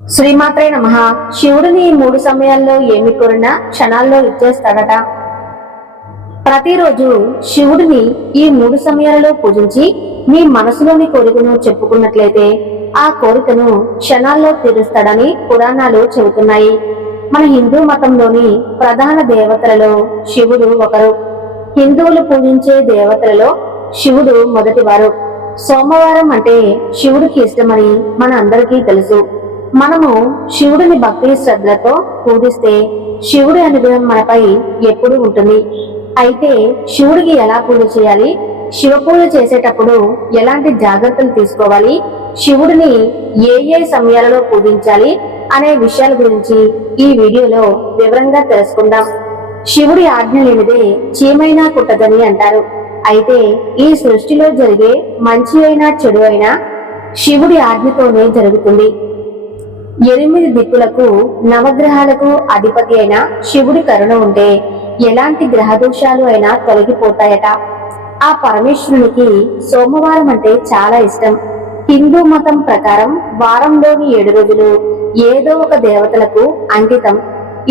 శ్రీమాత్రే నమః. శివుడిని 3 సమయాల్లో ఏమి కోరినా క్షణాల్లో ఇచ్చేస్తాడట. ప్రతిరోజు శివుడిని ఈ 3 సమయాలలో పూజించి మీ మనసులోని కోరికను చెప్పుకున్నట్లయితే ఆ కోరికను క్షణాల్లో తీరుస్తాడని పురాణాలు చెబుతున్నాయి. మన హిందూ మతంలోని ప్రధాన దేవతలలో శివుడు ఒకరు. హిందువులు పూజించే దేవతలలో శివుడు మొదటివారు. సోమవారం అంటే శివుడికి ఇష్టమని మన అందరికీ తెలుసు. మనము శివుడిని భక్తి శ్రద్ధలతో పూజిస్తే శివుడి అనుగ్రహం మనపై ఎప్పుడు ఉంటుంది. అయితే శివుడికి ఎలా పూజ చేయాలి, శివ పూజ చేసేటప్పుడు ఎలాంటి జాగ్రత్తలు తీసుకోవాలి, శివుడిని ఏ సమయాలలో పూజించాలి అనే విషయాల గురించి ఈ వీడియోలో వివరంగా తెలుసుకుందాం. శివుడి ఆజ్ఞ లేనిదే చీమైనా కుట్టదని అంటారు. అయితే ఈ సృష్టిలో జరిగే మంచి అయినా చెడు అయినా శివుడి ఆజ్ఞతోనే జరుగుతుంది. 8 దిక్కులకు నవగ్రహాలకు అధిపతి అయిన శివుడి కరుణ ఉంటే ఎలాంటి గ్రహదోషాలు అయినా తొలగిపోతాయట. ఆ పరమేశ్వరునికి సోమవారం అంటే చాలా ఇష్టం. హిందూ మతం ప్రకారం వారంలోని 7 రోజులు ఏదో ఒక దేవతలకు అంకితం.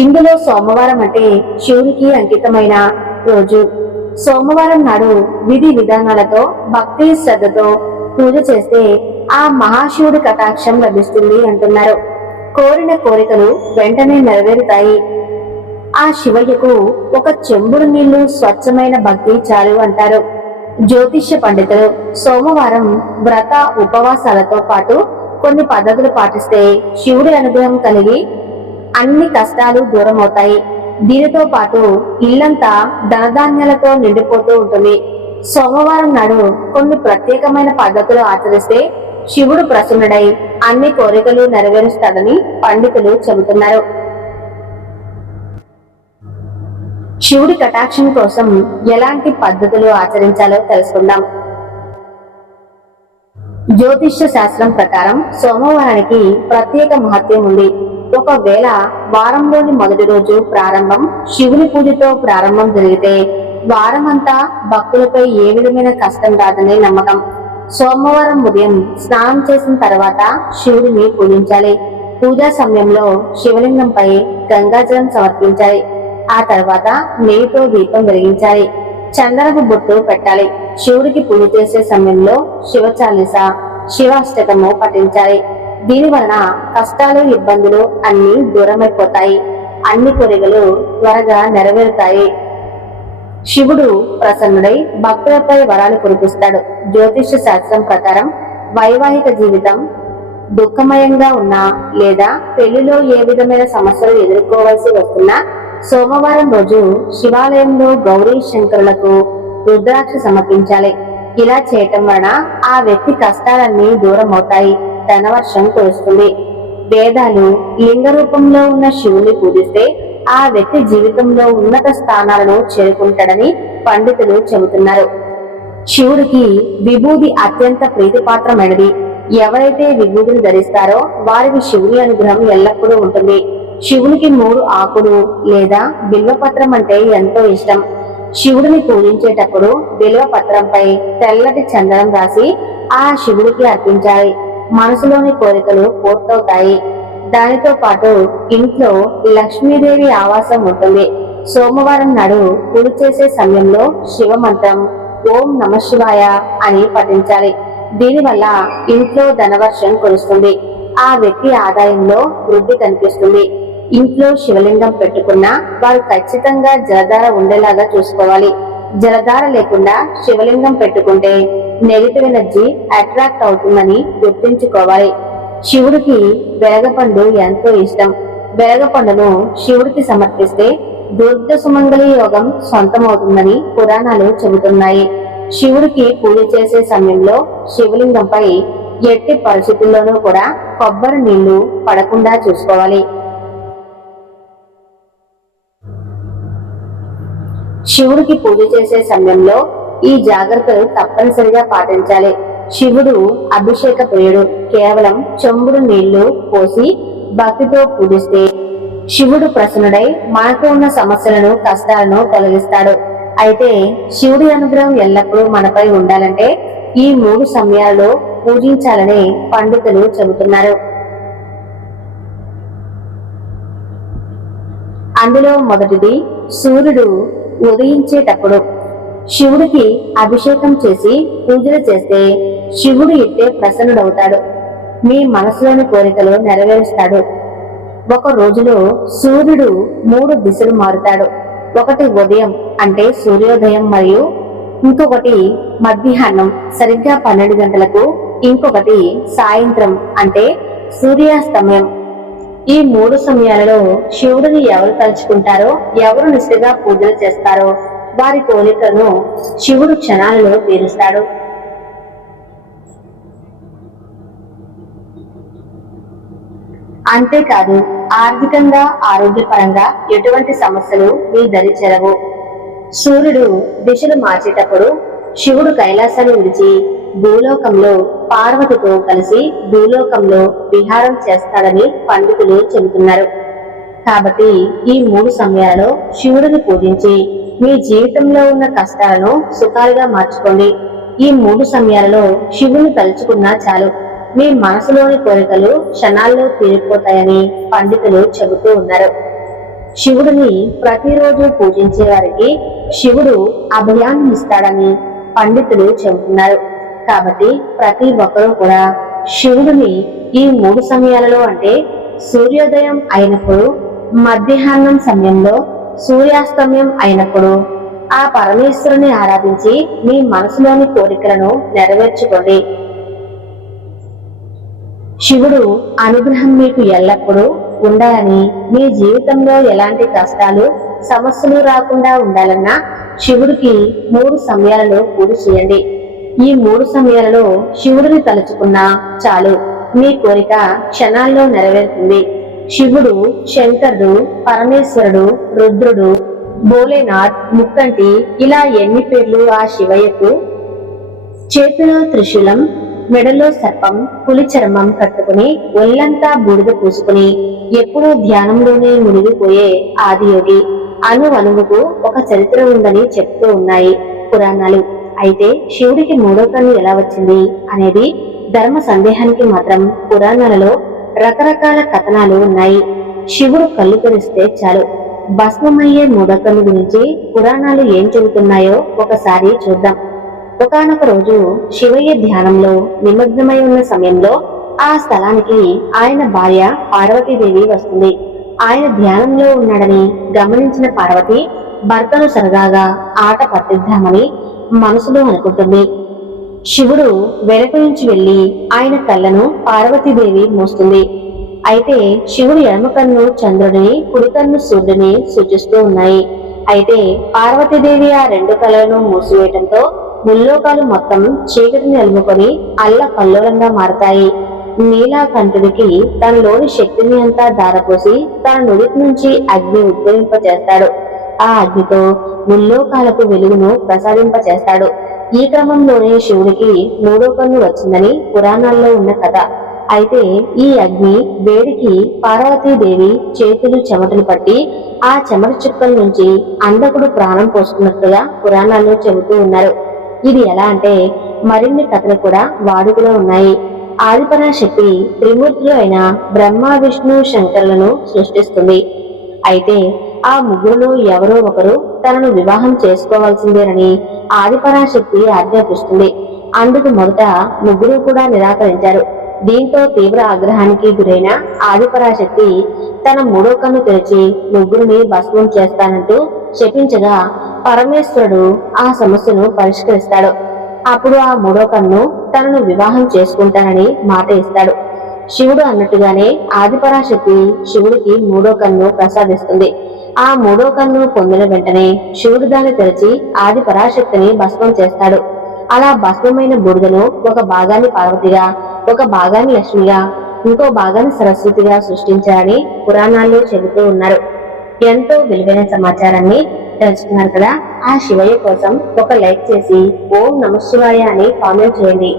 ఇందులో సోమవారం అంటే శివునికి అంకితమైన రోజు. సోమవారం నాడు విధి విధానాలతో భక్తి శ్రద్ధతో పూజ చేస్తే ఆ మహాశివుడి కటాక్షం లభిస్తుంది అంటున్నారు. కోరిన కోరికలు వెంటనే నెరవేరుతాయి. ఆ శివయ్యకు ఒక చెంబుడు నీళ్లు స్వచ్ఛమైన భక్తి చాలు అంటారు జ్యోతిష్య పండితులు. సోమవారం వ్రత ఉపవాసాలతో పాటు కొన్ని పద్ధతులు పాటిస్తే శివుడి అనుగ్రహం కలిగి అన్ని కష్టాలు దూరం అవుతాయి. దీనితో పాటు ఇల్లంతా ధనధాన్యాలతో నిండిపోతూ ఉంటుంది. సోమవారం నాడు కొన్ని ప్రత్యేకమైన పద్ధతులు ఆచరిస్తే శివుడు ప్రసన్నుడై అన్ని కోరికలు నెరవేరుస్తాడని పండితులు చెబుతున్నారు. శివుడి కటాక్షం కోసం ఎలాంటి పద్ధతులు ఆచరించాలో తెలుసుకుందాం. జ్యోతిష్య శాస్త్రం ప్రకారం సోమవారానికి ప్రత్యేక మహత్యం ఉంది. ఒకవేళ వారంలోని మొదటి రోజు ప్రారంభం శివుని పూజతో ప్రారంభం జరిగితే వారమంతా భక్తులపై ఏ విధమైన కష్టం రాదనే నమ్మకం. సోమవారం ఉదయం స్నానం చేసిన తర్వాత శివుడిని పూజించాలి. పూజా సమయంలో శివలింగంపై గంగాజలం సమర్పించాలి. ఆ తర్వాత నెయ్యితో దీపం వెలిగించాలి. చందనపు బొట్టు పెట్టాలి. శివుడికి పూజ చేసే సమయంలో శివ చాలీస, శివాష్టకము పఠించాలి. దీని వలన కష్టాలు ఇబ్బందులు అన్ని దూరమైపోతాయి. అన్ని కోరికలు త్వరగా నెరవేరుతాయి. శివుడు ప్రసన్నుడై భక్తులపై వరాలు కురిపిస్తాడు. జ్యోతిష్య శాస్త్రం ప్రకారం వైవాహిక జీవితం దుఃఖమయంగా ఉన్నా లేదా పెళ్లిలో ఏ విధమైన సమస్యలు ఎదుర్కోవాల్సి వస్తున్నా సోమవారం రోజు శివాలయంలో గౌరీ శంకరులకు రుద్రాక్ష సమర్పించాలి. ఇలా చేయటం వలన ఆ వ్యక్తి కష్టాలన్నీ దూరం అవుతాయి. ధనవర్షం కురుస్తుంది. వేదాలు లింగ రూపంలో ఉన్న శివుని పూజిస్తే ఆ వ్యక్తి జీవితంలో ఉన్నత స్థానాలను చేరుకుంటాడని పండితులు చెబుతున్నారు. శివుడికి విభూది అత్యంత ప్రీతిపాత్రమైనది. ఎవరైతే విభూతిని ధరిస్తారో వారికి శివుని అనుగ్రహం ఎల్లప్పుడూ ఉంటుంది. శివునికి 3 ఆకులు లేదా బిల్వపత్రం అంటే ఎంతో ఇష్టం. శివుడిని పూజించేటప్పుడు బిల్వపత్రంపై తెల్లటి చందనం రాసి ఆ శివుడికి అర్పించాలి. మనసులోని కోరికలు పూర్తవుతాయి. దానితో పాటు ఇంట్లో లక్ష్మీదేవి ఆవాసం ఉంటుంది. సోమవారం నాడు పూజ చేసే సమయంలో శివ మంత్రం ఓం నమః శివాయ అని పఠించాలి. దీనివల్ల ఇంట్లో ధనవర్షం కురుస్తుంది. ఆ వ్యక్తి ఆదాయంలో వృద్ధి కనిపిస్తుంది. ఇంట్లో శివలింగం పెట్టుకున్నా వారు ఖచ్చితంగా జలధార ఉండేలాగా చూసుకోవాలి. జలధార లేకుండా శివలింగం పెట్టుకుంటే నెగిటివ్ ఎనర్జీ అట్రాక్ట్ అవుతుందని గుర్తుంచుకోవాలి. శివుడికి వెలగపండు ఎంతో ఇష్టం. వెలగపండును శివుడికి సమర్పిస్తే దుర్గ సుమంగళి యోగం సొంతమవుతుందని పురాణాలు చెబుతున్నాయి. శివుడికి పూజ చేసే సమయంలో శివలింగంపై ఎట్టి పరిస్థితుల్లోనూ కూడా కొబ్బరి నీళ్లు పడకుండా చూసుకోవాలి. శివుడికి పూజ చేసే సమయంలో ఈ జాగ్రత్తలు తప్పనిసరిగా పాటించాలి. శివుడు అభిషేక ప్రియుడు. కేవలం చెంబుడు నీళ్లు పోసి భక్తితో పూజిస్తే శివుడు ప్రసన్నుడై మనకు ఉన్న సమస్యలను కష్టాలను తొలగిస్తాడు. అయితే శివుడి అనుగ్రహం ఎల్లప్పుడూ మనపై ఉండాలంటే ఈ 3 సమయాల్లో పూజించాలని పండితులు చెబుతున్నారు. అందులో మొదటిది సూర్యుడు ఉదయించేటప్పుడు శివుడికి అభిషేకం చేసి పూజలు చేస్తే శివుడు ఇట్టే ప్రసన్నుడవుతాడు, మీ మనసులోని కోరికలు నెరవేరుస్తాడు. ఒక రోజులో సూర్యుడు 3 దిశలు మారుతాడు. ఒకటి ఉదయం అంటే సూర్యోదయం, మరియు ఇంకొకటి మధ్యాహ్నం సరిగ్గా 12 గంటలకు, ఇంకొకటి సాయంత్రం అంటే సూర్యాస్తమయం. ఈ 3 సమయాలలో శివుడిని ఎవరు తలుచుకుంటారో, ఎవరు నిష్ఠగా పూజలు చేస్తారో వారి కోరికలను శివుడు క్షణాలలో తీరుస్తాడు. అంతేకాదు ఆర్థికంగా, ఆరోగ్యపరంగా ఎటువంటి సమస్యలు మీ దరి చేరవు. సూర్యుడు దిశలు మార్చేటప్పుడు శివుడు కైలాసాన్ని విడిచి భూలోకంలో పార్వతితో కలిసి భూలోకంలో విహారం చేస్తాడని పండితులు చెబుతున్నారు. కాబట్టి ఈ 3 సమయాలలో శివుడిని పూజించి మీ జీవితంలో ఉన్న కష్టాలను సుఖాలుగా మార్చుకోండి. ఈ 3 సమయాలలో శివుని తలుచుకున్నా చాలు, మీ మనసులోని కోరికలు క్షణాల్లో తీరిపోతాయని పండితులు చెబుతూ ఉన్నారు. శివుడిని ప్రతిరోజు పూజించే వారికి శివుడు అభయాన్ని ఇస్తాడని పండితులు చెబుతున్నారు. కాబట్టి ప్రతి ఒక్కరూ కూడా శివుడిని ఈ 3 సమయాలలో అంటే సూర్యోదయం అయినప్పుడు, మధ్యాహ్నం సమయంలో, సూర్యాస్తమయం అయినప్పుడు ఆ పరమేశ్వరుని ఆరాధించి మీ మనసులోని కోరికలను నెరవేర్చుకోండి. శివుడు అనుగ్రహం మీకు ఎల్లప్పుడూ ఉండాలని, మీ జీవితంలో ఎలాంటి కష్టాలు, సమస్యలు రాకుండా ఉండాలన్నా శివుడికి 3 సమయాలలో పూజ చేయండి. ఈ 3 సమయాలలో శివుడిని తలుచుకున్నా చాలు, మీ కోరిక క్షణాల్లో నెరవేరుతుంది. శివుడు, శంకరుడు, పరమేశ్వరుడు, రుద్రుడు, భోలేనాథ్, ముక్కంటి, ఇలా ఎన్ని పేర్లు ఆ శివయ్యకు. చేతిలో త్రిశూలం, మెడలో సర్పం, పులి చర్మం కట్టుకుని ఒళ్ళంతా బూడిద పూసుకుని ఎప్పుడూ ధ్యానంలోనే మునిగిపోయే ఆదియోగి. అణువణువుకు ఒక చరిత్ర ఉందని చెప్తూ ఉన్నాయి పురాణాలు. అయితే శివుడికి 3వ కన్ను ఎలా వచ్చింది అనేది ధర్మ సందేహానికి మాత్రం పురాణాలలో రకరకాల కథనాలు ఉన్నాయి. శివుడు కళ్ళు తెరిస్తే చాలు భస్మమయ్యే 3వ కన్ను గురించి పురాణాలు ఏం చెబుతున్నాయో ఒకసారి చూద్దాం. ఒకానొక రోజు శివయ్య ధ్యానంలో నిమగ్నమై ఉన్న సమయంలో ఆ స్థలానికి ఆయన భార్య పార్వతీదేవి వస్తుంది. ఆయన ధ్యానంలో ఉన్నాడని గమనించిన పార్వతి భర్తను సరదాగా ఆట పట్టిద్దామని మనసులో అనుకుంటుంది. శివుడు వెనక నుంచి వెళ్లి ఆయన కళ్ళను పార్వతీదేవి మోస్తుంది. అయితే శివుడు ఎడమ కన్ను చంద్రుడిని, కుడి కన్ను సూర్యుడిని సూచిస్తూ ఉన్నాయి. అయితే పార్వతీదేవి ఆ 2 కళ్ళను మూసివేయటంతో ముల్లోకాలు మొత్తం చీకటిని అలుముకొని అల్ల కల్లోలంగా మారతాయి. నీలాకంఠుడికి తనలోని శక్తిని అంతా దారపోసి తన నుడికి నుంచి అగ్ని ఉద్భవింపచేస్తాడు. ఆ అగ్నితో ముల్లోకాలకు వెలుగును ప్రసాదింపచేస్తాడు. ఈ క్రమంలోనే శివుడికి 3వ కన్ను వచ్చిందని పురాణాల్లో ఉన్న కథ. అయితే ఈ అగ్ని వేడికి పార్వతీదేవి చేతులు చెమటలు పట్టి ఆ చెమట చుక్కల నుంచి అంధకుడు ప్రాణం పోసుకున్నట్లుగా పురాణాల్లో చెబుతూ ఉన్నారు. ఇది ఎలా అంటే మరిన్ని కథలు కూడా వాడుకలో ఉన్నాయి. ఆదిపరాశక్తి త్రిమూర్తులు అయిన బ్రహ్మ, విష్ణు, శంకరులను సృష్టిస్తుంది. అయితే ఆ ముగ్గురులో ఎవరో ఒకరు తనను వివాహం చేసుకోవాల్సిందేనని ఆదిపరాశక్తి ఆజ్ఞాపిస్తుంది. అందుకు మొదట ముగ్గురు కూడా నిరాకరించారు. దీంతో తీవ్ర ఆగ్రహానికి గురైన ఆదిపరాశక్తి తన 3వ కన్ను తెరిచి ముగ్గురిని భస్మం చేస్తానంటూ శపించగా పరమేశ్వరుడు ఆ సమస్యను పరిష్కరిస్తాడు. అప్పుడు ఆ 3వ కన్ను తనను వివాహం చేసుకుంటానని మాట ఇస్తాడు. శివుడు అన్నట్టుగానే ఆదిపరాశక్తి శివుడికి 3వ కన్ను ప్రసాదిస్తుంది. ఆ 3వ కన్ను పొందిన వెంటనే శివుడు దాన్ని తెరిచి ఆదిపరాశక్తిని భస్మం చేస్తాడు. అలా భస్మమైన బూడిదను ఒక భాగాన్ని పార్వతిగా, ఒక భాగాన్ని లక్ష్మిగా, ఇంకో భాగాన్ని సరస్వతిగా సృష్టించారని పురాణాల్లో చెబుతూ ఉన్నారు. ఎంతో విలువైన సమాచారాన్ని తెలుసుకున్నారు కదా. ఆ శివయ్య కోసం ఒక లైక్ చేసి ఓం నమః శివాయ అని కామెంట్ చేయండి.